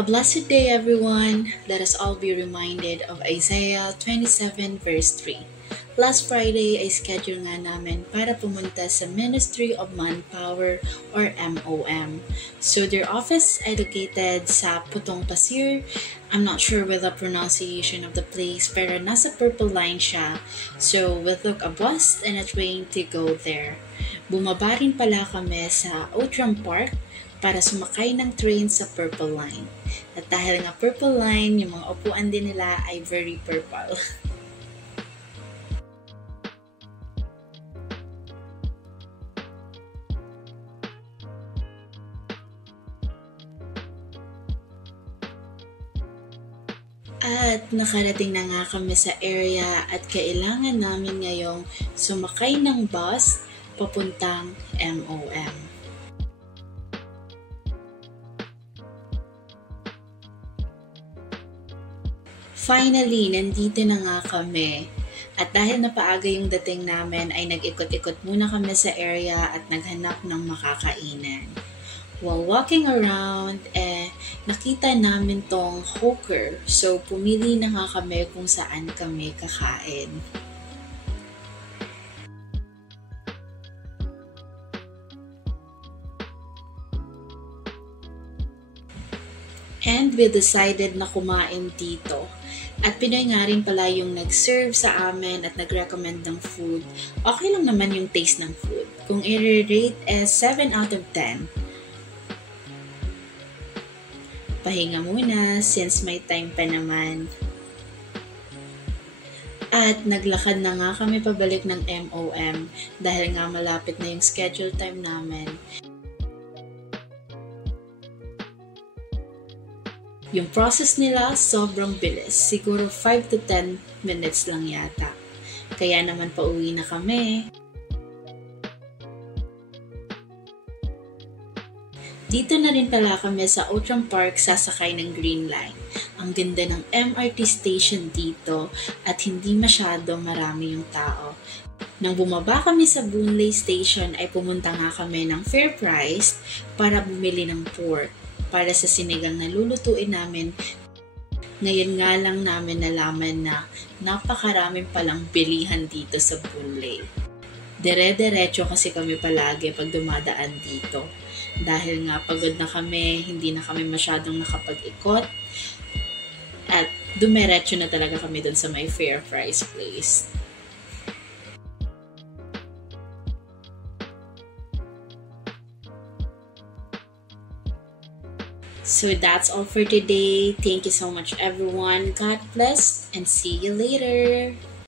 A blessed day, everyone. Let us all be reminded of Isaiah 27 verse 3. Last Friday ay schedule nga namin para pumunta sa Ministry of Manpower or MOM. So their office is located sa Putong Pasir. I'm not sure with the pronunciation of the place, pero nasa Purple Line siya. So we took a bus and a train to go there. Bumaba rin pala kami sa Outram Park para sumakay ng train sa Purple Line. At dahil nga Purple Line, yung mga upuan din nila ay very purple. At nakarating na nga kami sa area at kailangan namin ngayong sumakay ng bus papuntang MOM. Finally, nandito na nga kami. At dahil napaaga yung dating namin ay nag-ikot-ikot muna kami sa area at naghanap ng makakainan. While walking around, nakita namin tong hawker. So, pumili na nga kami kung saan kami kakain. And we decided na kumain dito. At Pinoy nga rin pala yung nag-serve sa amin at nag-recommend ng food. Okay lang naman yung taste ng food. Kung i-rate 7 out of 10. Pahinga muna since may time pa naman. At naglakad na nga kami pabalik ng MOM dahil nga malapit na yung schedule time namin. Yung process nila sobrang bilis. Siguro 5 to 10 minutes lang yata. Kaya naman pauwi na kami. Dito na rin pala kami sa Outram Park sasakay ng Green Line. Ang ganda ng MRT station dito at hindi masyado marami yung tao. Nang bumaba kami sa Boonlay Station ay pumunta nga kami ng Fairprice para bumili ng pork para sa sinigang na lulutuin namin. Ngayon nga lang namin nalaman na napakaraming palang bilihan dito sa Boonlay. Dire-diretso kasi kami palagi pag dumadaan dito. Dahil nga pagod na kami, hindi na kami masyadong nakapag-ikot. At dumiretso na talaga kami dun sa may Fairprice place. So that's all for today. Thank you so much everyone. God bless and see you later.